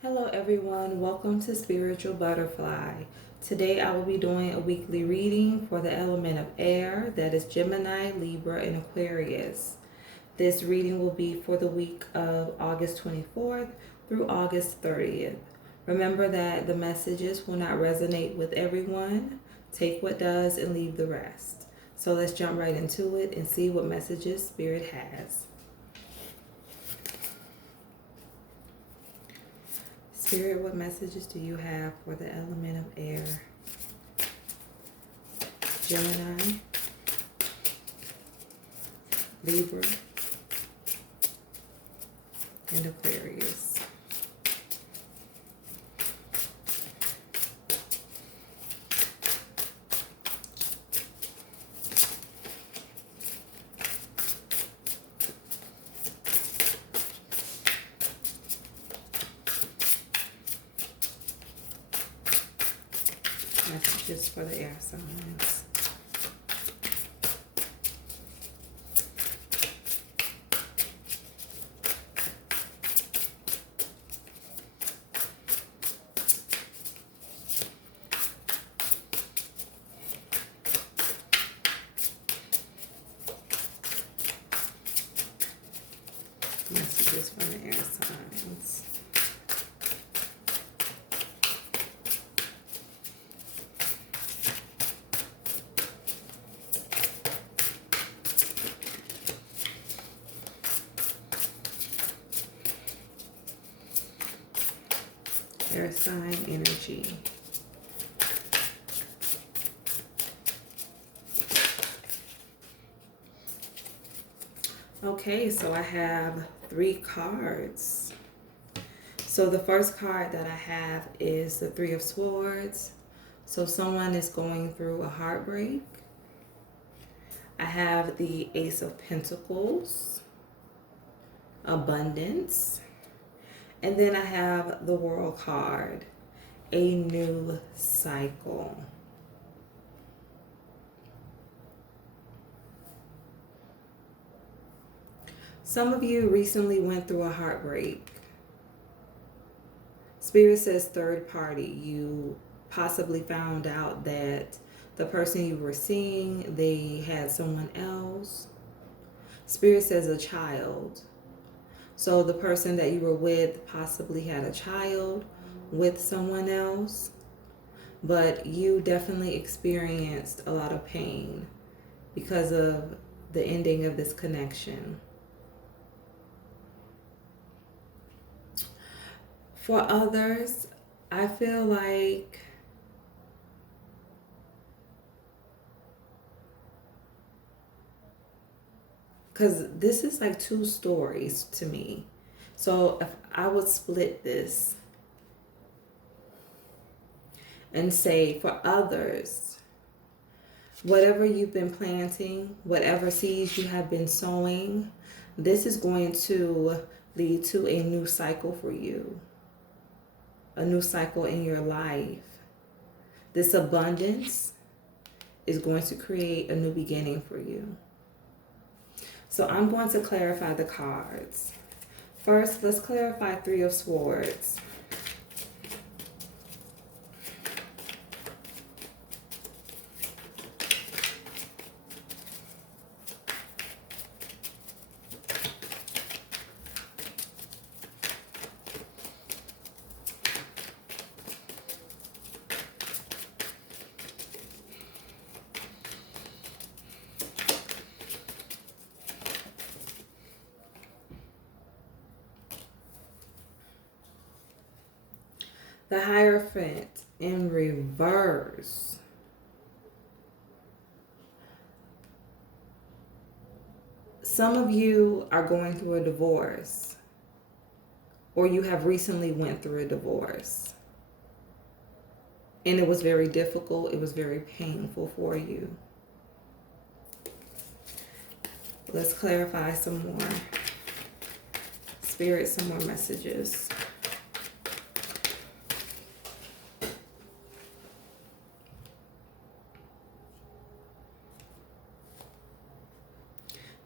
Hello, everyone. Welcome to Spiritual Butterfly. Today, I will be doing a weekly reading for the element of air, that is Gemini, Libra, and Aquarius. This reading will be for the week of August 24th through August 30th. Remember that the messages will not resonate with everyone. Take what does and leave the rest. So let's jump right into it and see what messages Spirit has. Spirit, what messages do you have for the element of air? Gemini, Libra, and Aquarius. Messages for the air signs. Messages from the air signs. Air sign energy. Okay, so I have 3 cards. So the first card that I have is the 3 of Swords. So someone is going through a heartbreak. I have the Ace of Pentacles, abundance. And then I have the World card, a new cycle. Some of you recently went through a heartbreak. Spirit says third party. You possibly found out that the person you were seeing, they had someone else. Spirit says a child. So the person that you were with possibly had a child with someone else, but you definitely experienced a lot of pain because of the ending of this connection. For others, I feel like because this is like 2 stories to me. So if I would split this and say for others, whatever you've been planting, whatever seeds you have been sowing, this is going to lead to a new cycle for you, a new cycle in your life. This abundance is going to create a new beginning for you. So I'm going to clarify the cards. First, let's clarify 3 of Swords. The Hierophant in reverse. Some of you are going through a divorce, or you have recently went through a divorce. And it was very difficult. It was very painful for you. Let's clarify some more. Spirit, some more messages.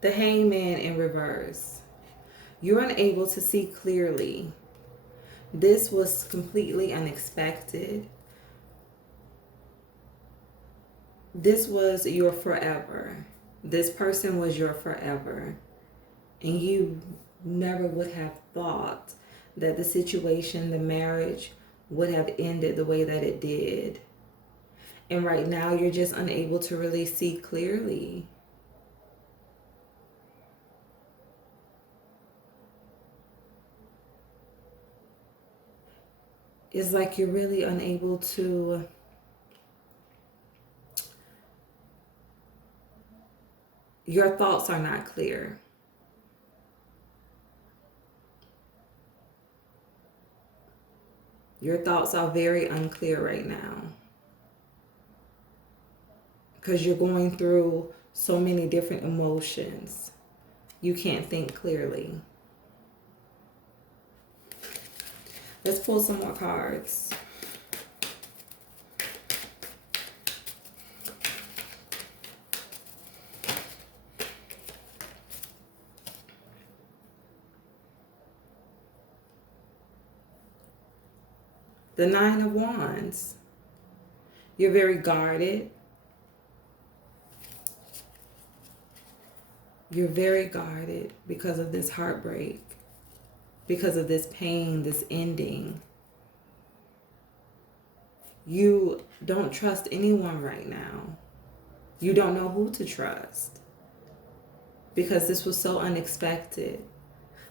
The Hangman in reverse. You're unable to see clearly. This was completely unexpected. This was your forever. This person was your forever. And you never would have thought that the situation, the marriage, would have ended the way that it did. And right now, you're just unable to really see clearly. It's like you're really unable to your thoughts are not clear. Your thoughts are very unclear right now because you're going through so many different emotions. You can't think clearly. Let's pull some more cards. The Nine of Wands. You're very guarded. You're very guarded because of this heartbreak, because of this pain, this ending. You don't trust anyone right now. You don't know who to trust because this was so unexpected.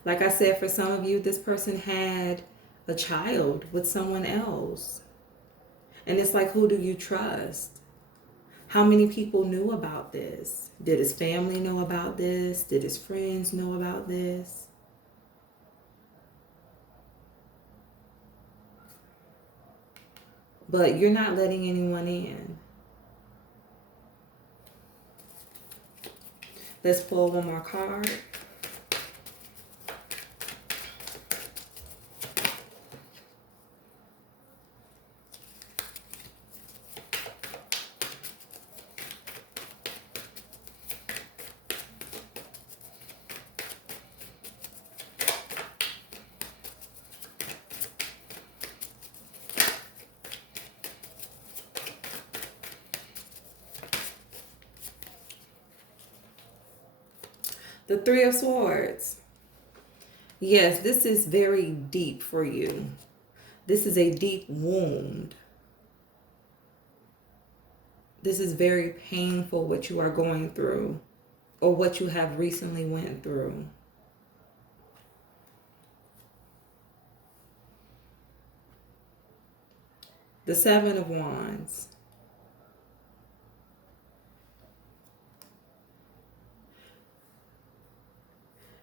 Like I said, for some of you, this person had a child with someone else. And it's like, who do you trust? How many people knew about this? Did his family know about this? Did his friends know about this? But you're not letting anyone in. Let's pull one more card. The Three of Swords. Yes, this is very deep for you. This is a deep wound. This is very painful what you are going through or what you have recently went through. The Seven of Wands.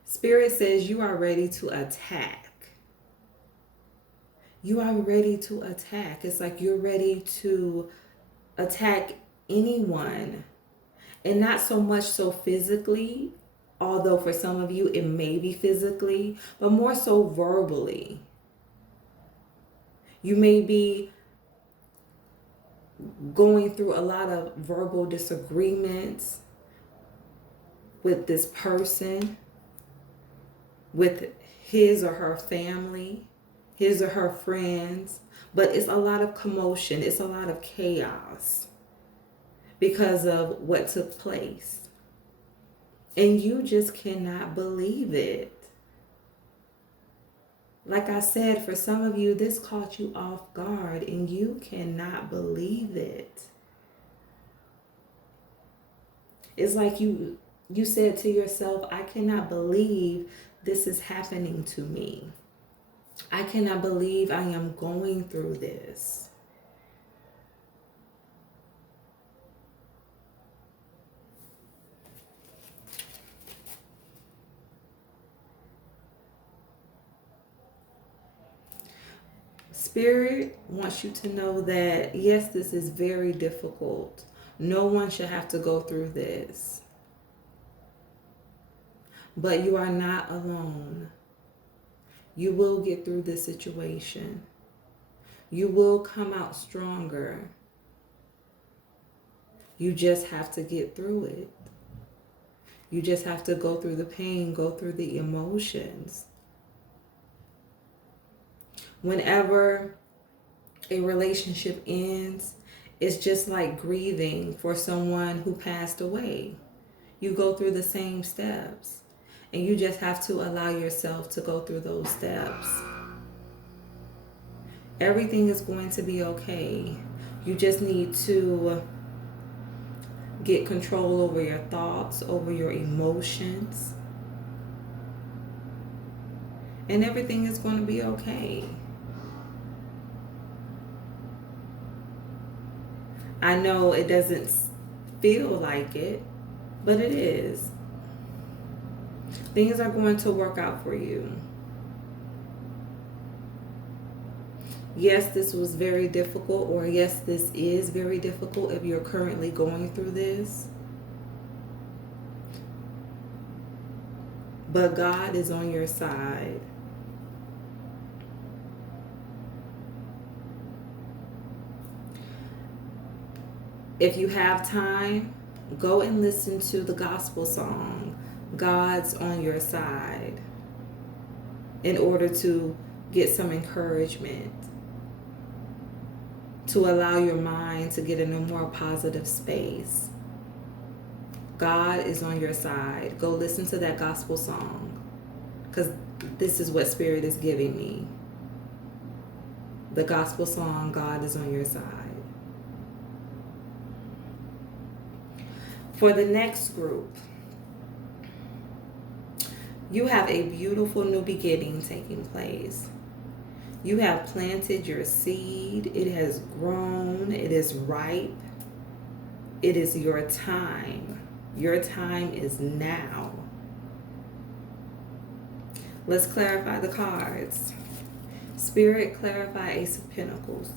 Spirit says you are ready to attack. You are ready to attack. It's like you're ready to attack anyone. And not so much so physically, although for some of you it may be physically, but more so verbally. You may be going through a lot of verbal disagreements with this person, with his or her family, his or her friends, but it's a lot of commotion, it's a lot of chaos because of what took place. And you just cannot believe it. Like I said, for some of you, this caught you off guard and you cannot believe it. It's like you said to yourself, I cannot believe this is happening to me. I cannot believe I am going through this. Spirit wants you to know that, yes, this is very difficult. No one should have to go through this. But you are not alone. You will get through this situation. You will come out stronger. You just have to get through it. You just have to go through the pain, go through the emotions. Whenever a relationship ends, it's just like grieving for someone who passed away. You go through the same steps, and you just have to allow yourself to go through those steps. Everything is going to be okay. You just need to get control over your thoughts, over your emotions, and everything is going to be okay. I know it doesn't feel like it, but it is. Things are going to work out for you. Yes, this was very difficult, or yes, this is very difficult if you're currently going through this. But God is on your side. If you have time, go and listen to the gospel song, God's on Your Side, in order to get some encouragement, to allow your mind to get in a more positive space. God is on your side. Go listen to that gospel song, because this is what Spirit is giving me. The gospel song, God is on your side. For the next group, you have a beautiful new beginning taking place. You have planted your seed. It has grown. It is ripe. It is your time. Your time is now. Let's clarify the cards. Spirit, clarify Ace of Pentacles.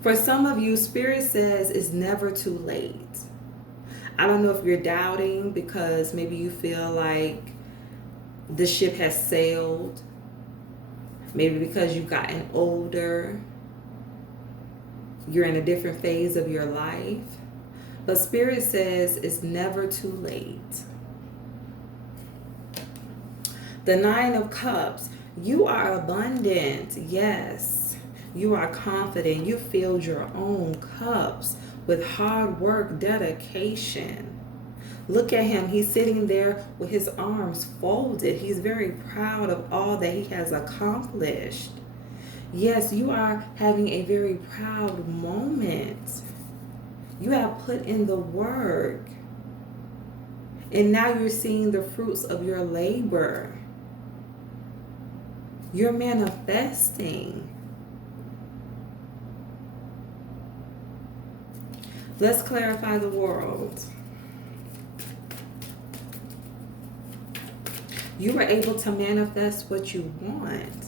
For some of you, Spirit says it's never too late. I don't know if you're doubting because maybe you feel like the ship has sailed. Maybe because you've gotten older. You're in a different phase of your life. But Spirit says it's never too late. The Nine of Cups. You are abundant. Yes. You are confident. You filled your own cups with hard work, dedication. Look at him. He's sitting there with his arms folded. He's very proud of all that he has accomplished. Yes, you are having a very proud moment. You have put in the work. And now you're seeing the fruits of your labor. You're manifesting. Let's clarify the world. You were able to manifest what you want.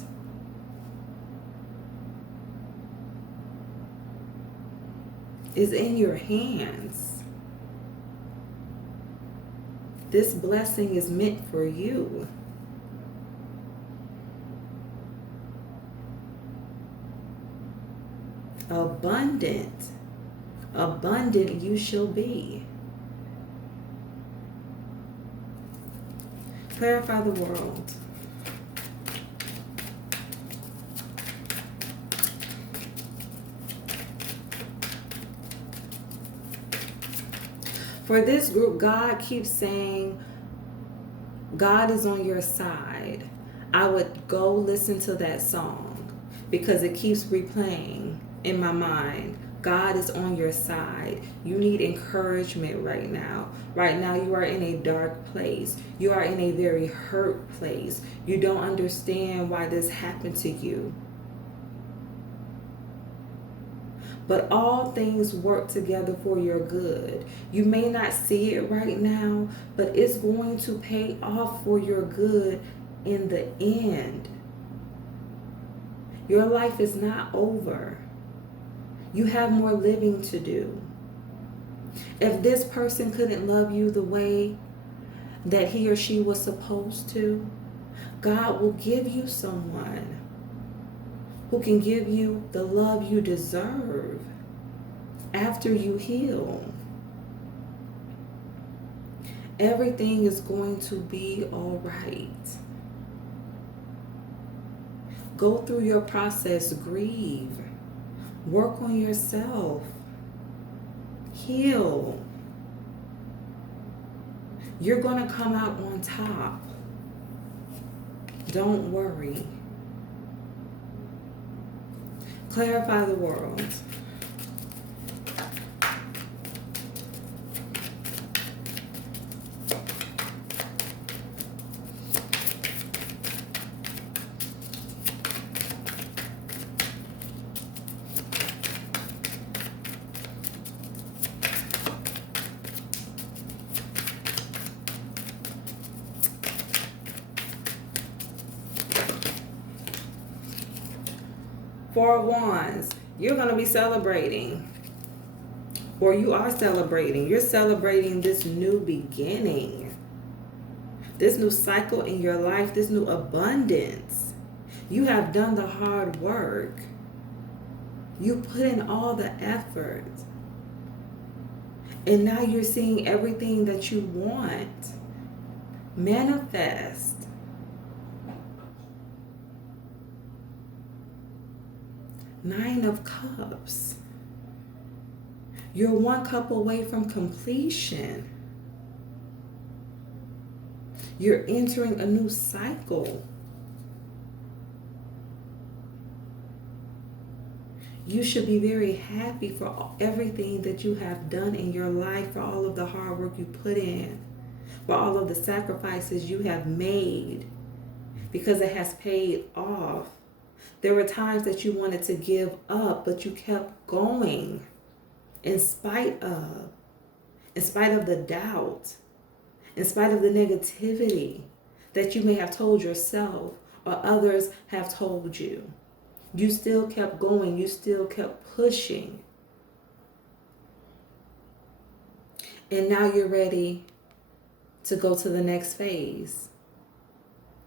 It's in your hands. This blessing is meant for you. Abundant. Abundant you shall be. Clarify the world. For this group, God keeps saying, God is on your side. I would go listen to that song because it keeps replaying in my mind. God is on your side. You need encouragement right now. Right now you are in a dark place. You are in a very hurt place. You don't understand why this happened to you. But all things work together for your good. You may not see it right now, but it's going to pay off for your good in the end. Your life is not over. You have more living to do. If this person couldn't love you the way that he or she was supposed to, God will give you someone who can give you the love you deserve. After you heal, everything is going to be all right. Go through your process, grieve, work on yourself, heal. You're going to come out on top. Don't worry. Clarify the world. Four of Wands, you're going to be celebrating, or you are celebrating. You're celebrating this new beginning, this new cycle in your life, this new abundance. You have done the hard work. You put in all the effort. And now you're seeing everything that you want. Manifest. Nine of Cups. You're one cup away from completion. You're entering a new cycle. You should be very happy for everything that you have done in your life, for all of the hard work you put in, for all of the sacrifices you have made, because it has paid off. There were times that you wanted to give up, but you kept going in spite of the doubt, in spite of the negativity that you may have told yourself or others have told you. You still kept going. You still kept pushing. And now you're ready to go to the next phase,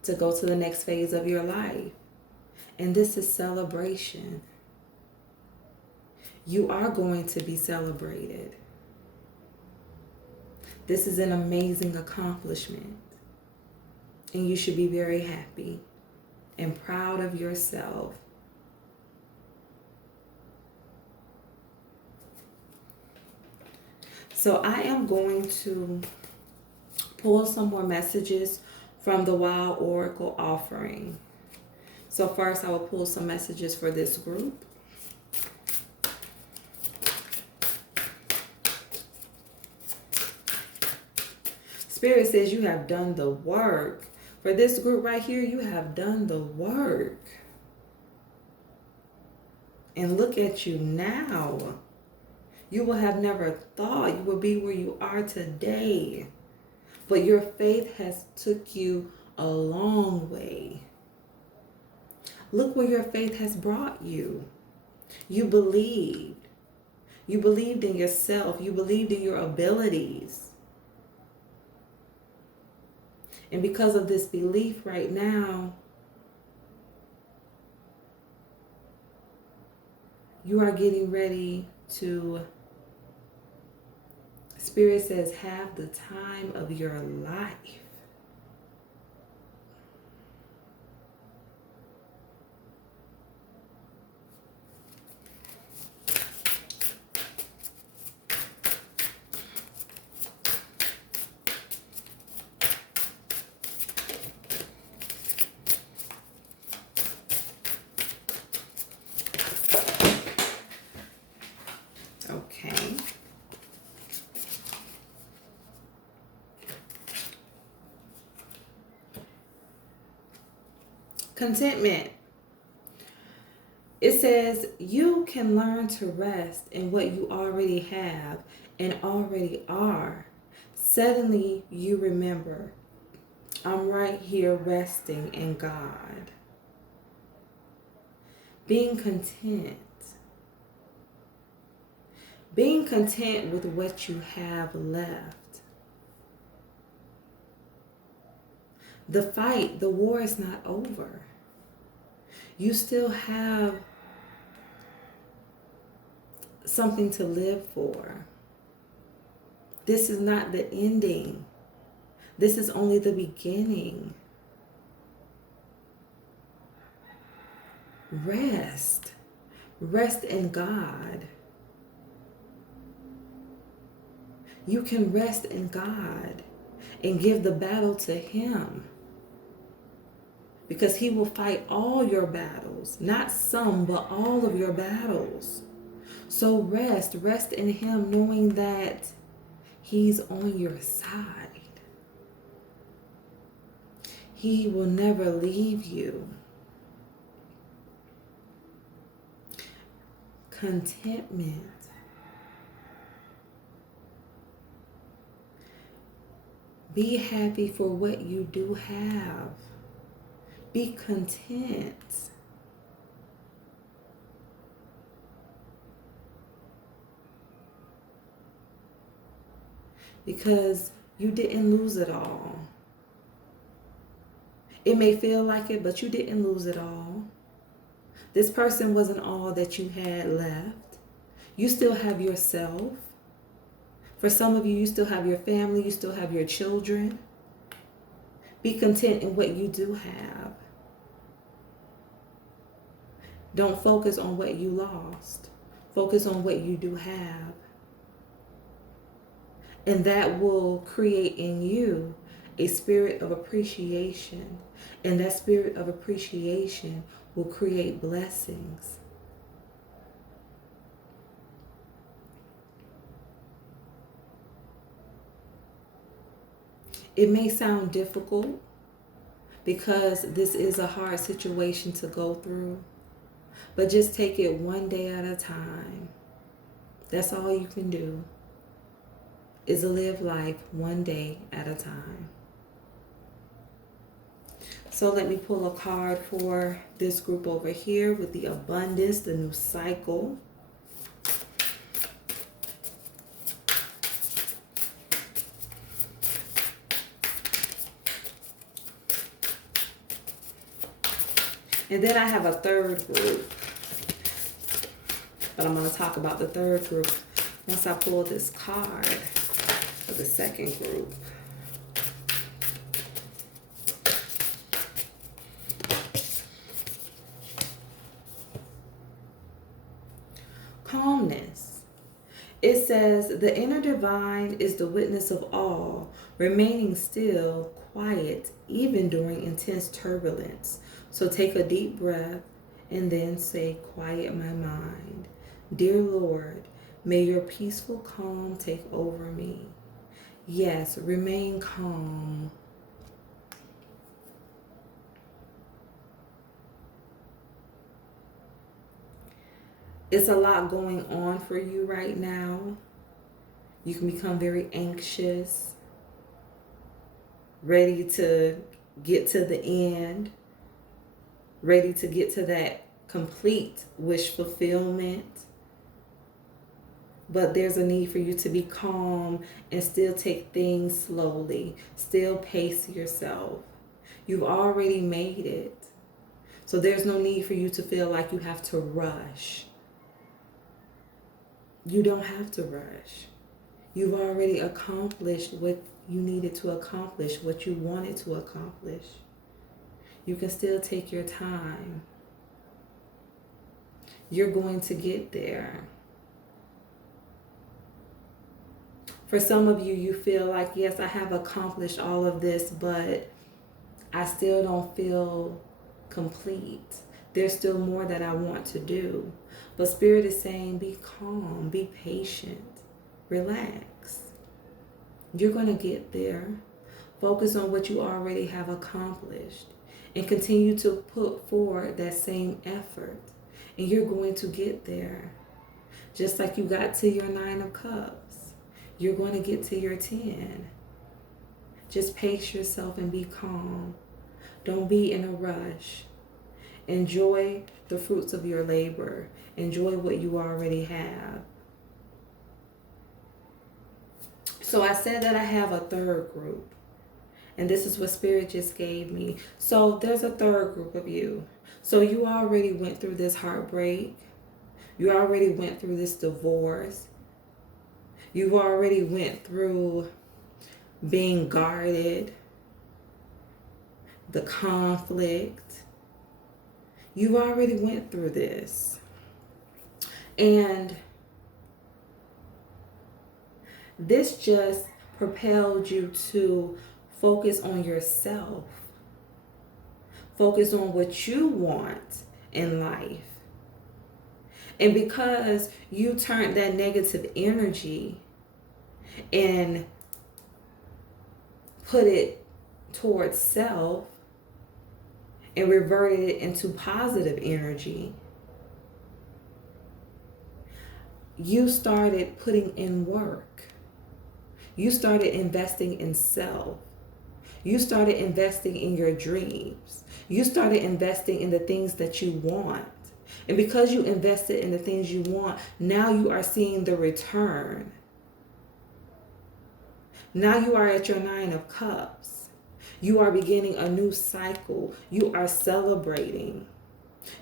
to go to the next phase of your life. And this is celebration. You are going to be celebrated. This is an amazing accomplishment. And you should be very happy and proud of yourself. So I am going to pull some more messages from the Wild Oracle offering. So first I will pull some messages for this group. Spirit says you have done the work. For this group right here, you have done the work. And look at you now. You will have never thought you would be where you are today. But your faith has took you a long way. Look where your faith has brought you. You believed. You believed in yourself. You believed in your abilities. And because of this belief right now, you are getting ready to, Spirit says, have the time of your life. Okay. Contentment. It says you can learn to rest in what you already have and already are. Suddenly you remember, I'm right here resting in God. Being content. Being content with what you have left. The fight, the war is not over. You still have something to live for. This is not the ending. This is only the beginning. Rest. Rest in God. You can rest in God and give the battle to Him, because He will fight all your battles, not some, but all of your battles. So rest in Him, knowing that He's on your side. He will never leave you. Contentment. Be happy for what you do have. Be content. Because you didn't lose it all. It may feel like it, but you didn't lose it all. This person wasn't all that you had left. You still have yourself. For some of you, you still have your family, you still have your children. Be content in what you do have. Don't focus on what you lost. Focus on what you do have. And that will create in you a spirit of appreciation. And that spirit of appreciation will create blessings. It may sound difficult because this is a hard situation to go through, but just take it one day at a time. That's all you can do, is to live life one day at a time. So let me pull a card for this group over here with the abundance, the new cycle. And then I have a third group, but I'm going to talk about the third group once I pull this card for the second group. Calmness. It says, the inner divine is the witness of all, remaining still, quiet, even during intense turbulence. So take a deep breath and then say, quiet my mind. Dear Lord, may your peaceful calm take over me. Yes, remain calm. It's a lot going on for you right now. You can become very anxious, ready to get to the end, ready to get to that complete wish fulfillment. But there's a need for you to be calm and still take things slowly, still pace yourself. You've already made it. So there's no need for you to feel like you have to rush. You don't have to rush. You've already accomplished what you needed to accomplish, what you wanted to accomplish. You can still take your time. You're going to get there. For some of you, you feel like, yes, I have accomplished all of this, but I still don't feel complete. There's still more that I want to do. But Spirit is saying, be calm, be patient, relax. You're going to get there. Focus on what you already have accomplished and continue to put forward that same effort. And you're going to get there. Just like you got to your 9 of Cups, you're going to get to your 10. Just pace yourself and be calm. Don't be in a rush. Enjoy the fruits of your labor. Enjoy what you already have. So I said that I have a third group. And this is what Spirit just gave me. So there's a third group of you. So you already went through this heartbreak. You already went through this divorce. You already went through being guarded, the conflict. You already went through this. And this just propelled you to focus on yourself. Focus on what you want in life. And because you turned that negative energy and put it towards self and reverted it into positive energy, you started putting in work. You started investing in self. You started investing in your dreams. You started investing in the things that you want. And because you invested in the things you want, now you are seeing the return. Now you are at your 9 of Cups. You are beginning a new cycle. You are celebrating.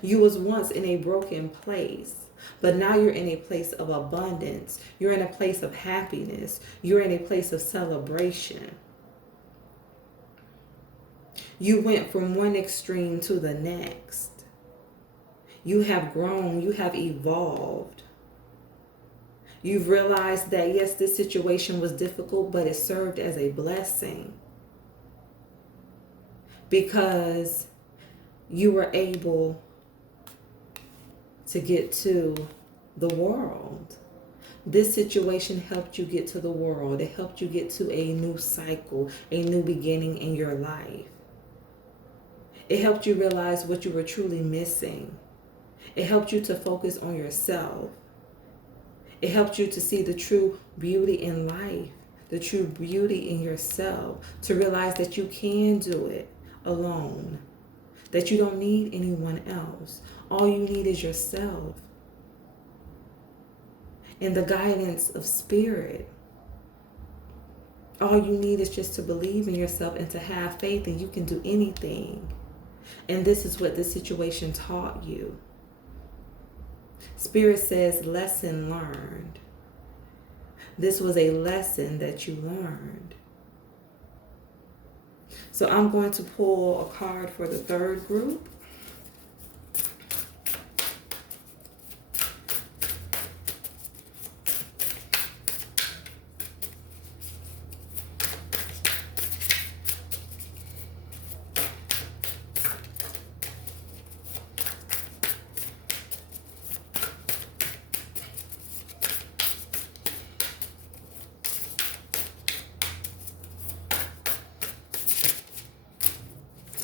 You was once in a broken place, but now you're in a place of abundance. You're in a place of happiness. You're in a place of celebration. You went from one extreme to the next. You have grown. You have evolved. You've realized that, yes, this situation was difficult, but it served as a blessing because you were able to get to the world. This situation helped you get to the world. It helped you get to a new cycle, a new beginning in your life. It helped you realize what you were truly missing. It helped you to focus on yourself. It helped you to see the true beauty in life, the true beauty in yourself, to realize that you can do it alone, that you don't need anyone else. All you need is yourself and the guidance of spirit. All you need is just to believe in yourself and to have faith, and you can do anything. And this is what this situation taught you. Spirit says, lesson learned. This was a lesson that you learned. So I'm going to pull a card for the third group.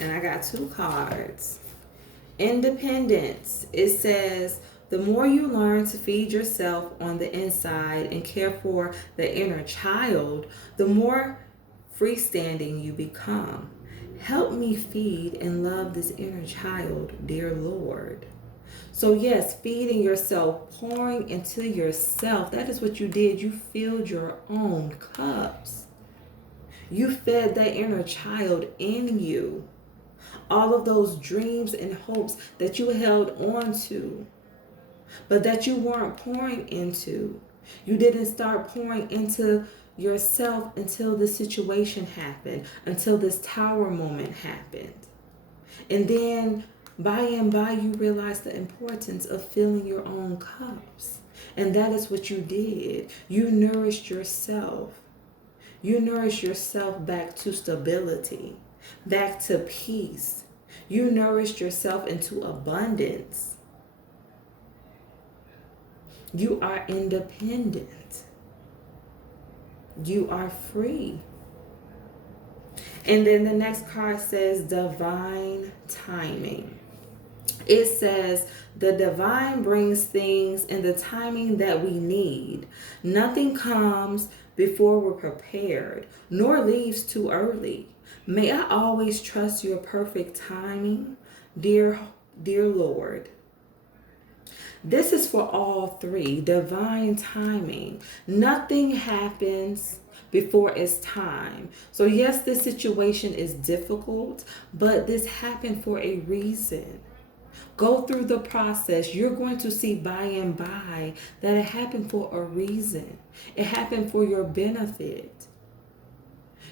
And I got 2 cards. Independence. It says, the more you learn to feed yourself on the inside and care for the inner child, the more freestanding you become. Help me feed and love this inner child, dear Lord. So yes, feeding yourself, pouring into yourself. That is what you did. You filled your own cups. You fed that inner child in you. All of those dreams and hopes that you held on to, but that you weren't pouring into. You didn't start pouring into yourself until this situation happened, until this tower moment happened. And then by and by, you realized the importance of filling your own cups. And that is what you did. You nourished yourself. You nourished yourself back to stability, back to peace. You nourished yourself into abundance. You are independent. You are free. And then the next card says divine timing. It says the divine brings things in the timing that we need. Nothing comes before we're prepared, nor leaves too early. May I always trust your perfect timing, dear Lord. This is for all 3, divine timing. Nothing happens before it's time. So yes, this situation is difficult, but this happened for a reason. Go through the process. You're going to see by and by that it happened for a reason. It happened for your benefit.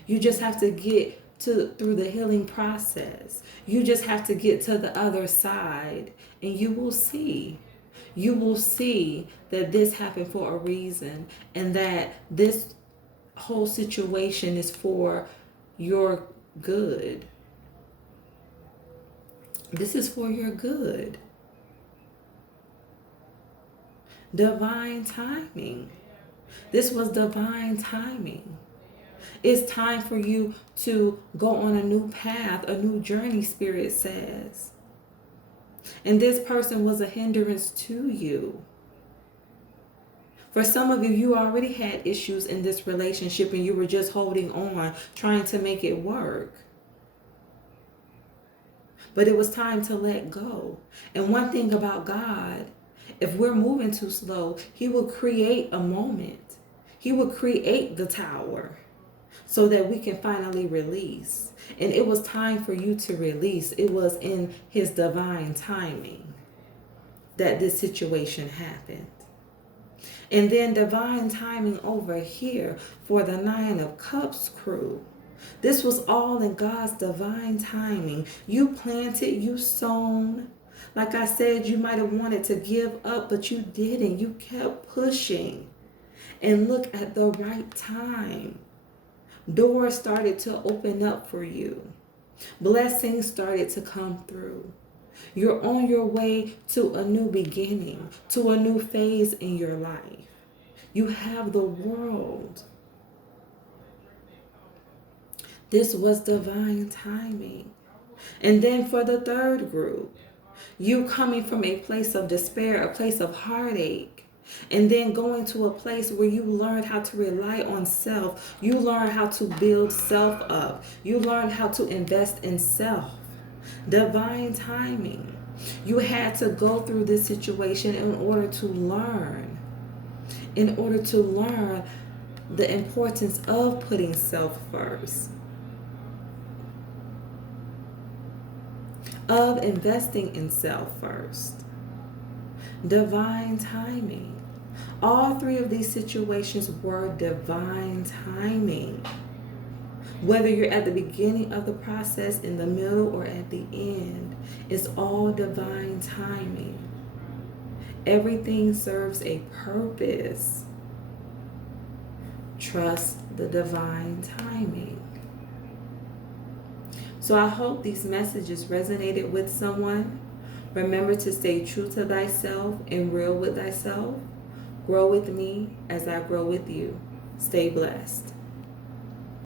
You just have to get through the healing process. You just have to get to the other side, and you will see. You will see that this happened for a reason, and that this whole situation is for your good. This is for your good. Divine timing. This was divine timing. It's time for you to go on a new path, a new journey, Spirit says. And this person was a hindrance to you. For some of you, you already had issues in this relationship and you were just holding on, trying to make it work. But it was time to let go. And one thing about God, if we're moving too slow, He will create a moment. He will create the tower so that we can finally release. And it was time for you to release. It was in His divine timing that this situation happened. And then divine timing over here for the Nine of Cups crew. This was all in God's divine timing. You planted, you sown. Like I said, you might have wanted to give up, but you didn't. You kept pushing. And look, at the right time, doors started to open up for you. Blessings started to come through. You're on your way to a new beginning, to a new phase in your life. You have the world. This was divine timing. And then for the third group, you coming from a place of despair, a place of heartache, and then going to a place where you learned how to rely on self. You learn how to build self up. You learn how to invest in self. Divine timing. You had to go through this situation in order to learn. In order to learn the importance of putting self first. Of investing in self first. Divine timing. All three of these situations were divine timing. Whether you're at the beginning of the process, in the middle, or at the end, it's all divine timing. Everything serves a purpose. Trust the divine timing. So I hope these messages resonated with someone. Remember to stay true to thyself and real with thyself. Grow with me as I grow with you. Stay blessed.